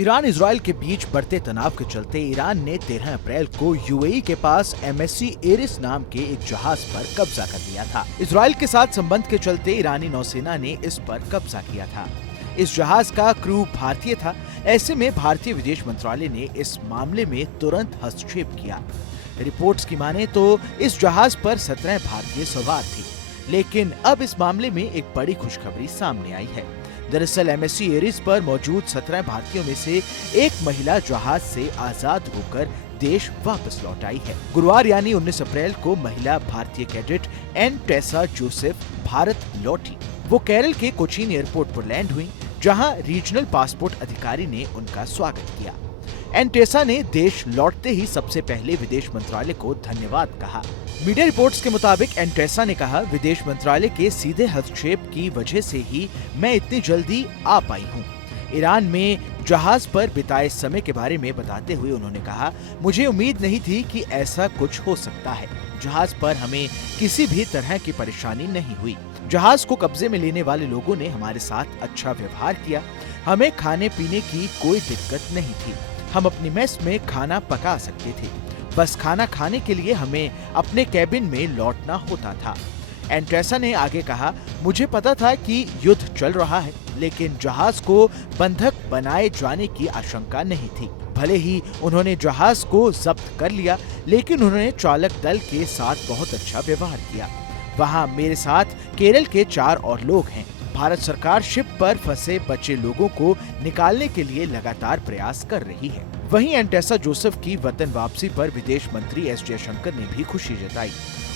Iran Israel के बीच बढ़ते तनाव के चलते ईरान ने 13 अप्रैल को यूएई के पास MSC एरिस नाम के एक जहाज पर कब्जा कर लिया था। इजराइल के साथ संबंध के चलते ईरानी नौसेना ने इस पर कब्जा किया था। इस जहाज का क्रू भारतीय था। ऐसे में भारतीय विदेश मंत्रालय ने इस मामले में तुरंत हस्तक्षेप किया। रिपोर्ट्स की माने तो इस जहाज पर 17 भारतीय सवार थे, लेकिन अब इस मामले में एक बड़ी खुशखबरी सामने आई है। दरअसल MSC एरिस पर मौजूद 17 भारतीयों में से एक महिला जहाज से आजाद होकर देश वापस लौट आई है। गुरुवार यानी 19 अप्रैल को महिला भारतीय कैडेट एन टेसा जोसेफ भारत लौटी। वो केरल के कोचीन एयरपोर्ट पर लैंड हुई, जहां रीजनल पासपोर्ट अधिकारी ने उनका स्वागत किया। एन टेसा ने देश लौटते ही सबसे पहले विदेश मंत्रालय को धन्यवाद कहा। मीडिया रिपोर्ट्स के मुताबिक एन टेसा ने कहा, विदेश मंत्रालय के सीधे हस्तक्षेप की वजह से ही मैं इतनी जल्दी आ पाई हूँ। ईरान में जहाज पर बिताए समय के बारे में बताते हुए उन्होंने कहा, मुझे उम्मीद नहीं थी कि ऐसा कुछ हो सकता है। जहाज पर हमें किसी भी तरह की परेशानी नहीं हुई। जहाज को कब्जे में लेने वाले लोगों ने हमारे साथ अच्छा व्यवहार किया। हमें खाने पीने की कोई दिक्कत नहीं थी। हम अपनी मेस में खाना पका सकते थे। बस खाना खाने के लिए हमें अपने कैबिन में लौटना होता था। एन टेसा ने आगे कहा, मुझे पता था कि युद्ध चल रहा है, लेकिन जहाज को बंधक बनाए जाने की आशंका नहीं थी। भले ही उन्होंने जहाज को जब्त कर लिया, लेकिन उन्होंने चालक दल के साथ बहुत अच्छा व्यवहार किया। वहाँ मेरे साथ केरल के 4 और लोग हैं। भारत सरकार शिप पर फंसे बचे लोगों को निकालने के लिए लगातार प्रयास कर रही है। वहीं एन टेसा जोसेफ की वतन वापसी पर विदेश मंत्री एस जयशंकर ने भी खुशी जताई।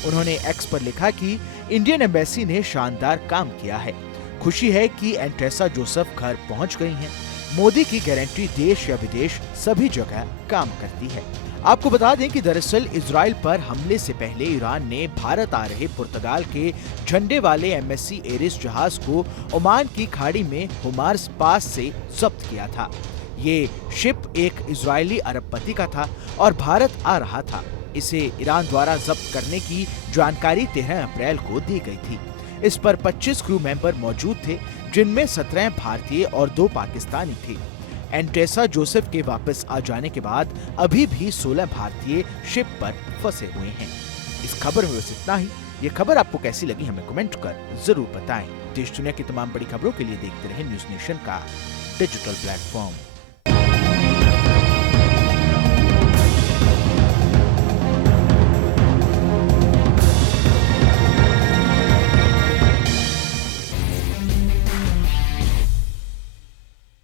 उन्होंने एक्स पर लिखा कि इंडियन एम्बेसी ने शानदार काम किया है। खुशी है कि एन टेसा जोसेफ घर पहुंच गई हैं। मोदी की गारंटी देश या विदेश सभी जगह काम करती है। आपको बता दें कि दरअसल इजराइल पर हमले से पहले ईरान ने भारत आ रहे पुर्तगाल के झंडे वाले MSC एरिस जहाज को ओमान की खाड़ी में हुमार्स पास से जब्त किया था। ये शिप एक इजरायली अरबपति का था और भारत आ रहा था। इसे ईरान द्वारा जब्त करने की जानकारी 13 अप्रैल को दी गई थी। इस पर 25 क्रू मेंबर मौजूद थे, जिनमें 17 भारतीय और 2 पाकिस्तानी थे। एन टेसा जोसेफ के वापस आ जाने के बाद अभी भी 16 भारतीय शिप पर फंसे हुए हैं। इस खबर में बस इतना ही। ये खबर आपको कैसी लगी हमें कमेंट कर जरूर बताएं। देश दुनिया की तमाम बड़ी खबरों के लिए देखते रहें न्यूज़ नेशन का डिजिटल प्लेटफॉर्म।